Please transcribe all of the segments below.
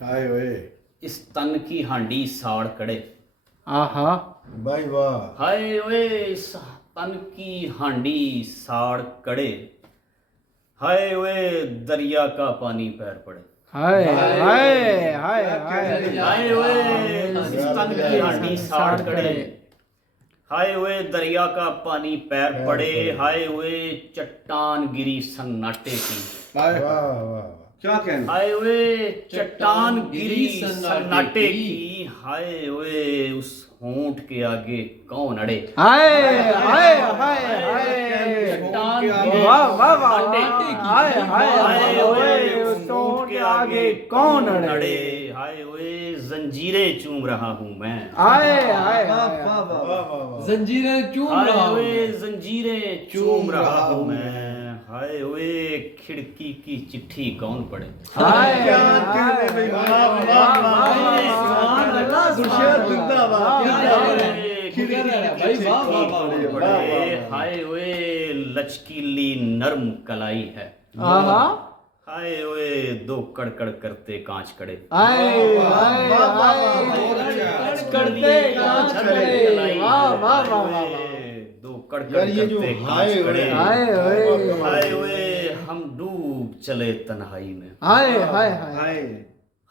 हाय ओए इस तन की हांडी साड़ कड़े। आहा भाई वाह। हाय ओए इस तन की हांडी साड़ कड़े। हाय ओए दरिया का पानी पैर पड़े। हाय हाय हाय हाय हाय ओए इस तन की हांडी साड़ कड़े। हाय ओए दरिया का पानी पैर पड़े। हाय ओए चट्टान गिरी सन्नाटे की। वाह वाह वाह। क्या कहना। हाय ओए चट्टान गिरी सन्नाटे की। हाय ओए उस होंठ के आगे कौन अड़े। हाय हाय हाय हाय चट्टान वाह वाह वाह सन्नाटे की। हाय हाय हाय ओए उस उस होंठ होंठ के के आगे आगे कौन कौन अड़े। अड़े। हाय ओए जंजीरें चूम रहा हूँ मैं। हाय हाय वाह हाय वाह वाह वाह वाह वाह। जंजीरें चूम हाय रहा हूं ओए जंजीरें चूम रहा हूँ मैं। हाय ओए खिड़की की चिट्ठी कौन पढ़े। हाय क्या कहने भाई। वाह वाह वाह। खुशियाँ जिंदाबाद। क्या कह रहा है भाई, वाह वाह वाह वाह। हाय ओए लचकीली नर्म कलाई है। आहा हाय ओए दो कड़कड़ करते कांच कड़े। हाय हाय वाह, वाह, वाह, हाय बहुत अच्छा। करते कांच कड़े। वाह वाह वाह वाह दो कड़कड़ यार ये जो करते हाय कांच कड़े। हाय ओए हाय ओए हम डूब चले तन्हाई में। हाय हाय हाय हाय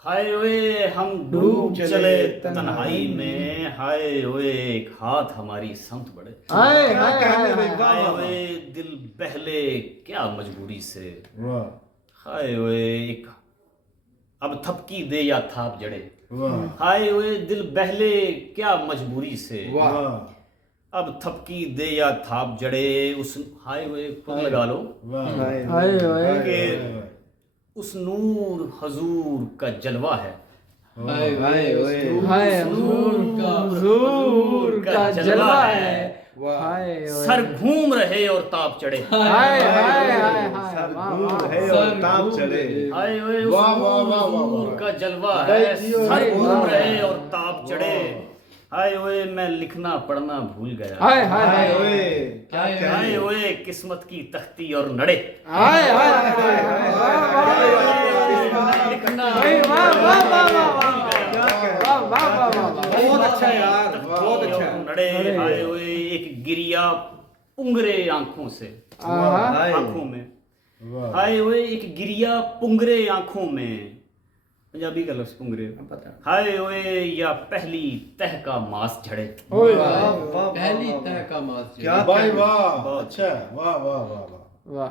हाय ओए हम डूब चले तन्हाई में। हाय ओए एक हाथ हमारी संत बढ़े। हाय क्या हाय कहने हाय भाई। वाह हाय वाह वाह। ओए दिल बहले क्या मजबूरी से। वाह हाय ओए एक अब थपकी दे या थाप जड़े। वाह हाय ओए दिल बहले क्या मजबूरी से। वाह अब थपकी दे या थाप जड़े उस। हाय ओए खुद लगा लो। वाह हाय हाय ओए के उस नूर हजूर का जलवा है। हाय हाय ओए। हाय हुजूर का जलवा है। वाह। हाय ओए सर घूम रहे और ताप चढ़े। हाय हाय हाय हाय सब वाह घूम वाह रहे और ताप चढ़े। हाय ओए उस वाह, वाह, नूर वाह, वाह, हजूर वाह। का जलवा भाई है। जियो, सर हाय, घूम वाह। रहे और ताप चढ़े। हाय ओए मैं लिखना पढ़ना भूल गया। हाय हाय हाय हाय ओए क्या हाय हाय कहने। ओए किस्मत की तख्ती और नड़े। हाय हाय हाय लिखना भाई वाह वाह वाह वाह वाह क्या कहने। वाह वाह वाह वाह बहुत अच्छा यार बहुत अच्छा। नड़े। हाय ओए एक गिरिया पुंगरे आंखों से। आहा हाय आंखों में। वाह हाय ओए एक गिरिया पुंगरे आंखों में। पंजाबी का लफ्ज पुंगरे। हाय ओए या पहली तह का मांस झड़े। ओए वाह वाह पहली वाह, तह वाह। का मास क्या भाई कहने। वाह अच्छा वाह वाह वाह वाह वाह